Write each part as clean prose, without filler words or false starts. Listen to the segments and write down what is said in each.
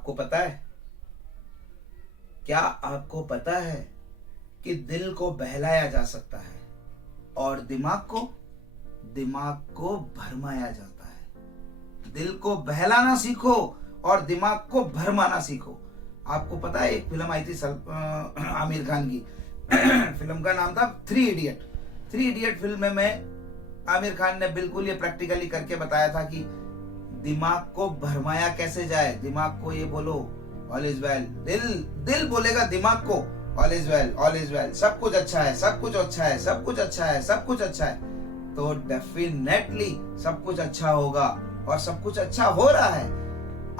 आपको पता है, क्या आपको पता है कि दिल को बहलाया जा सकता है और दिमाग को भरमाया जाता है। दिल को बहलाना सीखो और दिमाग को भरमाना सीखो। आपको पता है, एक फिल्म आई थी आमिर खान की फिल्म का नाम था थ्री इडियट फिल्म में आमिर खान ने बिल्कुल ये प्रैक्टिकली करके बताया था कि दिमाग को भरमाया कैसे जाए। दिमाग को ये बोलो ऑल इज वेल, दिल बोलेगा दिमाग को ऑल इज वेल, सब कुछ अच्छा है, सब कुछ अच्छा है, सब कुछ अच्छा है, सब कुछ अच्छा है, तो डेफिनेटली सब कुछ अच्छा होगा और सब कुछ अच्छा हो रहा है।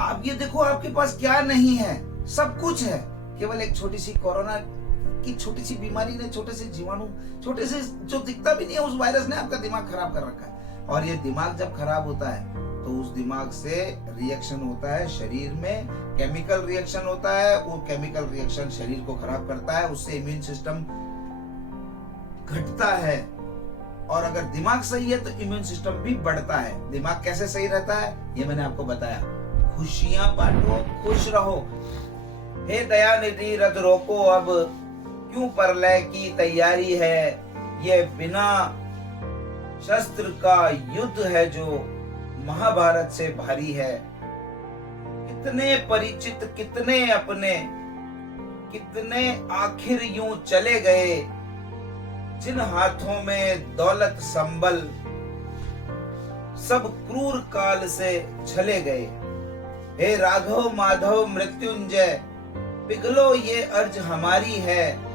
आप ये देखो, आपके पास क्या नहीं है, सब कुछ है। केवल एक छोटी सी कोरोना की छोटी सी बीमारी ने, छोटे से जीवाणु, छोटे से जो दिखता भी नहीं है, उस वायरस ने आपका दिमाग खराब कर रखा है। और ये दिमाग जब खराब होता है तो उस दिमाग से रिएक्शन होता है, शरीर में केमिकल रिएक्शन होता है। वो केमिकल रिएक्शन शरीर को खराब करता है, उससे इम्यून सिस्टम घटता है। और अगर दिमाग सही है तो इम्यून सिस्टम भी बढ़ता है। दिमाग कैसे सही रहता है ये मैंने आपको बताया। खुशियां बांटो, खुश रहो। हे दयानिधि रथ रोको, अब क्यों प्रलय की तैयारी है। ये बिना शस्त्र का युद्ध है जो महाभारत से भारी है। कितने परिचित, कितने अपने, कितने आखिर यूं चले गए, जिन हाथों में दौलत संबल, सब क्रूर काल से छले गए। हे राघव माधव मृत्युंजय, पिघलो ये अर्ज हमारी है।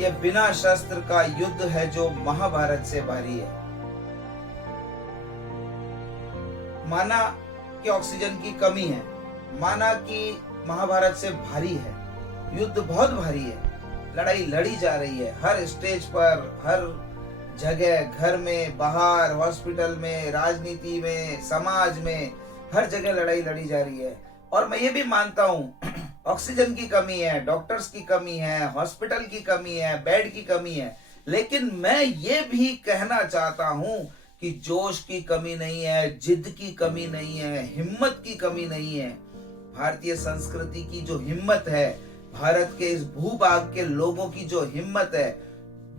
ये बिना शस्त्र का युद्ध है जो महाभारत से भारी है। माना कि ऑक्सीजन की कमी है, माना कि महाभारत से भारी है, युद्ध बहुत भारी है, लड़ाई लड़ी जा रही है हर स्टेज पर, हर जगह, घर में, बाहर, हॉस्पिटल में, राजनीति में, समाज में, हर जगह लड़ाई लड़ी जा रही है। और मैं ये भी मानता हूं ऑक्सीजन की कमी है, डॉक्टर्स की कमी है, हॉस्पिटल की कमी है, बेड की कमी है, लेकिन मैं ये भी कहना चाहता हूं कि जोश की कमी नहीं है, जिद की कमी नहीं है, हिम्मत की कमी नहीं है। भारतीय संस्कृति की जो हिम्मत है, भारत के इस भूभाग के लोगों की जो हिम्मत है,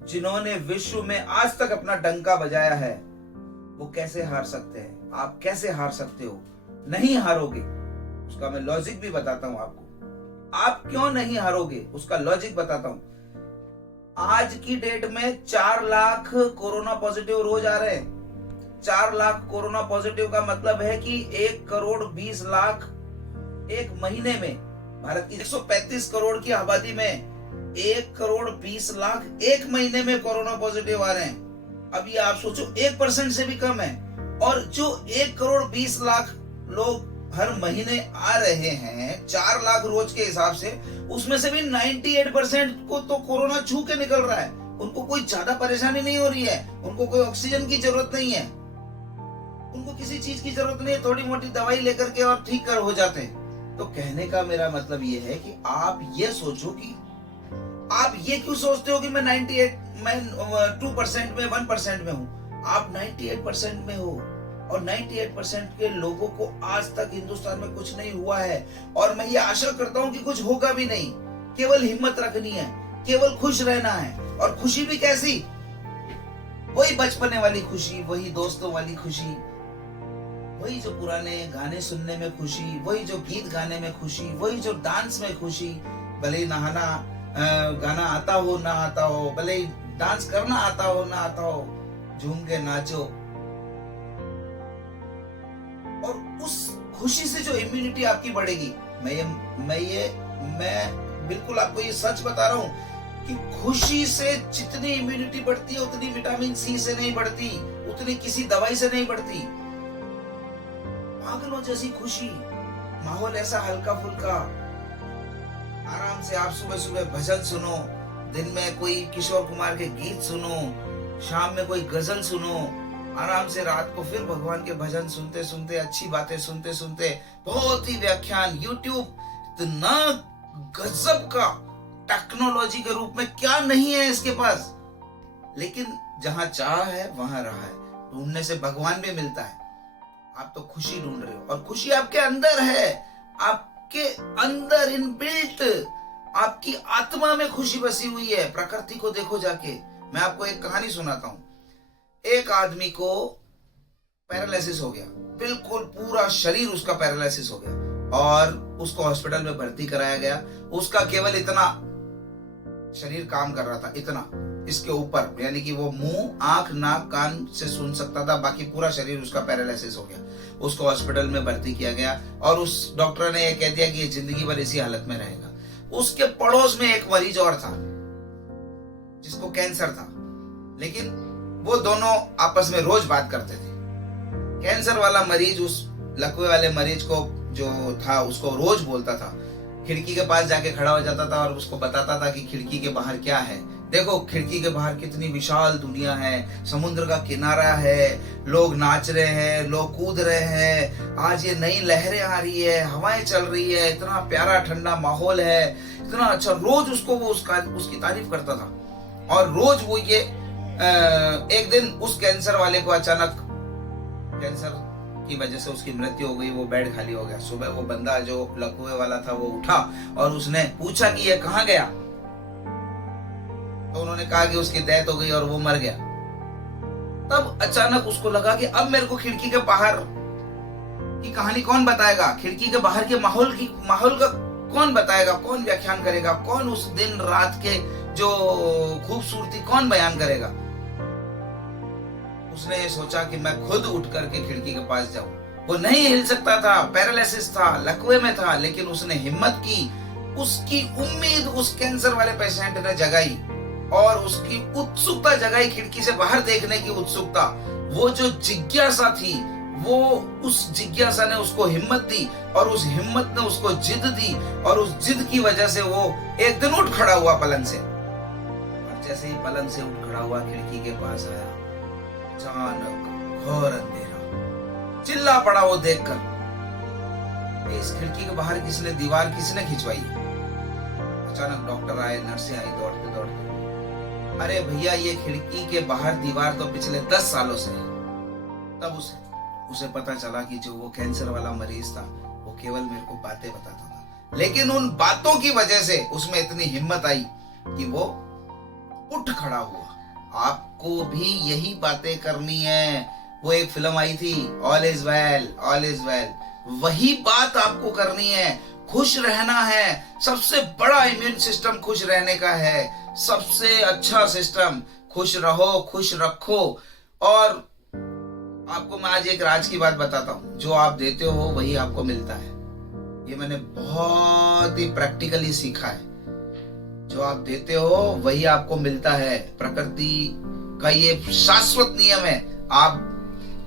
जिन्होंने विश्व में आज तक अपना डंका बजाया है, वो कैसे हार सकते हैं। आप कैसे हार सकते हो, नहीं हारोगे। उसका मैं लॉजिक भी बताता हूं आपको। आप क्यों नहीं हारोगे उसका लॉजिक बताता हूं। आज की डेट में 4 लाख कोरोना पॉजिटिव रोज आ रहे हैं। 4 लाख कोरोना पॉजिटिव का मतलब है कि 1 करोड़ 20 लाख एक महीने में। भारत की 135 करोड़ की आबादी में 1 करोड़ 20 लाख एक महीने में कोरोना पॉजिटिव आ रहे हैं। अभी आप सोचो 1% से भी कम है। और जो 1 करोड़ 20 लाख लोग हर महीने आ रहे हैं 4 लाख रोज के हिसाब से, उसमें से भी 98% को तो कोरोना छू के निकल रहा है। उनको कोई ज्यादा परेशानी नहीं हो रही है, उनको कोई ऑक्सीजन की जरूरत नहीं है, उनको किसी चीज की जरूरत नहीं है, थोड़ी मोटी दवाई लेकर के और ठीक कर हो जाते हैं। तो कहने का मेरा मतलब ये है कि आप ये सोचो कि आप ये क्यों सोचते हो कि मैं 2% में 1% में हूं। आप 98% में हो और 98% के लोगों को आज तक हिंदुस्तान में कुछ नहीं हुआ है। और मैं ये आशा करता हूं कि कुछ होगा भी नहीं। केवल हिम्मत रखनी है, केवल खुश रहना है। और खुशी भी कैसी, वही बचपने वाली खुशी, वही दोस्तों वाली खुशी, वही जो पुराने गाने सुनने में खुशी, वही जो गीत गाने में खुशी, वही जो डांस में खुशी। भले ही गाना आता हो ना आता हो, भले ही डांस करना आता हो ना आता हो, झूम के नाचो। और उस खुशी से जो इम्यूनिटी आपकी बढ़ेगी, मैं बिल्कुल आपको ये सच बता रहा हूं कि खुशी से जितनी इम्यूनिटी बढ़ती है उतनी विटामिन सी से नहीं बढ़ती, उतनी किसी दवाई से नहीं बढ़ती। पागलों जैसी खुशी, माहौल ऐसा हल्का फुल्का, आराम से आप सुबह सुबह भजन सुनो, दिन में कोई किशोर कुमार के गीत सुनो, शाम में कोई गजल सुनो, आराम से रात को फिर भगवान के भजन सुनते सुनते, अच्छी बातें सुनते सुनते, बहुत ही व्याख्यान। यूट्यूब इतना गजब का टेक्नोलॉजी के रूप में क्या नहीं है इसके पास। लेकिन जहां चाह है वहां राह है, ढूंढने से भगवान भी मिलता है। आप तो खुशी ढूंढ रहे हो और खुशी आपके अंदर है, आपके अंदर इनबिल्ट आपकी आत्मा में खुशी बसी हुई है। प्रकृति को देखो जाके। मैं आपको एक कहानी सुनाता हूं। एक आदमी को पैरालिसिस हो गया, बिल्कुल पूरा शरीर उसका पैरालिसिस हो गया और उसको हॉस्पिटल में भर्ती कराया गया। उसका केवल इतना शरीर काम कर रहा था, इतना इसके ऊपर, यानी कि वो मुंह, आंख, नाक, कान से सुन सकता था, बाकी पूरा शरीर उसका पैरालिसिस हो गया। उसको हॉस्पिटल में भर्ती किया गया और उस डॉक्टर ने ये कह दिया कि ये जिंदगी भर इसी हालत में रहेगा। उसके पड़ोस में एक मरीज और था जिसको कैंसर था, लेकिन वो दोनों आपस में रोज बात करते थे। कैंसर वाला मरीज उस लकवे वाले मरीज को जो था उसको रोज बोलता था, खिड़की के पास जाके खड़ा हो जाता था और उसको बताता था कि खिड़की के बाहर क्या है, देखो खिड़की के बाहर कितनी विशाल दुनिया है, समुद्र का किनारा है, लोग नाच रहे हैं, लोग कूद रहे हैं, आज ये नई लहरें आ रही है, हवाएं चल रही है, इतना प्यारा ठंडा माहौल है, इतना अच्छा। रोज उसको वो उसकी तारीफ करता था। और रोज वो ये एक दिन उस कैंसर वाले को अचानक कैंसर की वजह से उसकी मृत्यु हो गई, वो बेड खाली हो गया। सुबह वो बंदा जो लकवे वाला था वो उठा और उसने पूछा कि ये कहाँ गया, तो उन्होंने कहा कि उसकी डेथ हो गई और वो मर गया। तब अचानक उसको लगा कि अब मेरे को खिड़की के बाहर की कहानी कौन बताएगा, खिड़की के बाहर के माहौल का कौन बताएगा, कौन व्याख्यान करेगा, कौन उस दिन रात के जो खूबसूरती कौन बयान करेगा। उसने ये सोचा कि मैं खुद उठ करके खिड़की के पास जाऊं। वो नहीं हिल सकता था, पैरालिसिस था, लकवे में था, लेकिन उसने हिम्मत की। उसकी उम्मीद उस कैंसर वाले पेशेंट ने जगाई और उसकी उत्सुकता जगाई, खिड़की से बाहर देखने की उत्सुकता। वो जो जिज्ञासा थी, वो उस जिज्ञासा ने उसको हिम्मत दी और उस हिम्मत ने उसको जिद दी और उस जिद की वजह से वो एक दिन उठ खड़ा हुआ पलंग से। और जैसे ही पलंग से उठ खड़ा हुआ, खिड़की के पास आया, अचानक घोर अंधेरा। चिल्ला पड़ा वो देखकर, इस खिड़की के बाहर दीवार किसने खिंचवाई। अचानक डॉक्टर आए, नर्सें आई दौड़ते दौड़ते। अरे भैया, ये खिड़की के बाहर दीवार तो पिछले 10 सालों से है। तब उसे पता चला कि जो वो कैंसर वाला मरीज था वो केवल मेरे को बातें बताता था, लेकिन उन बातों की वजह से उसमें इतनी हिम्मत आई कि वो उठ खड़ा हुआ। आपको भी यही बातें करनी है। वो एक फिल्म आई थी, all is well, all is well. वही बात आपको करनी है। खुश रहना है। सबसे बड़ा इम्यून सिस्टम खुश रहने का है। सबसे अच्छा सिस्टम, खुश रहो, खुश रखो। और आपको मैं आज एक राज की बात बताता हूं, जो आप देते हो वही आपको मिलता है। ये मैंने बहुत ही प्रैक्टिकली सीखा है। जो आप देते हो वही आपको मिलता है। प्रकृति का ये शाश्वत नियम है। आप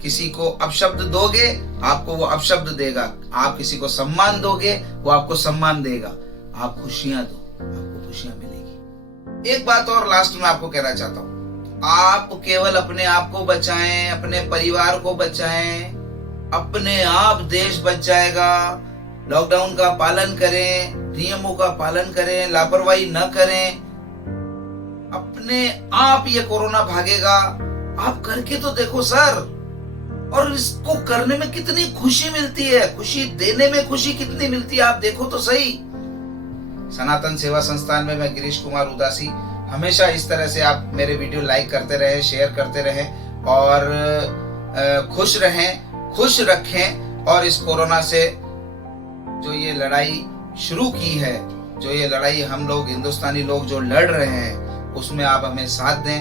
किसी को अपशब्द दोगे, आपको वो अपशब्द देगा। आप किसी को सम्मान दोगे, वो आपको सम्मान देगा। आप खुशियां दो, आपको खुशियां मिलेगी। एक बात और लास्ट में आपको कहना चाहता हूं, आप केवल अपने आप को बचाएं, अपने परिवार को बचाएं, अपने आप देश बच जाएगा। लॉकडाउन का पालन करें, नियमों का पालन करें, लापरवाही न करें। अपने आप ये कोरोना भागेगा। आप करके तो देखो सर। और इसको करने में कितनी खुशी मिलती है, खुशी देने में खुशी कितनी मिलती है, आप देखो तो सही। सनातन सेवा संस्थान में मैं गिरीश कुमार उदासी। हमेशा इस तरह से आप मेरे वीडियो लाइक करते रहे, शेयर करते रहे और खुश रहें, खुश रखें। और इस कोरोना से जो ये लड़ाई शुरू की है, जो ये लड़ाई हम लोग हिंदुस्तानी लोग जो लड़ रहे हैं, उसमें आप हमें साथ दें।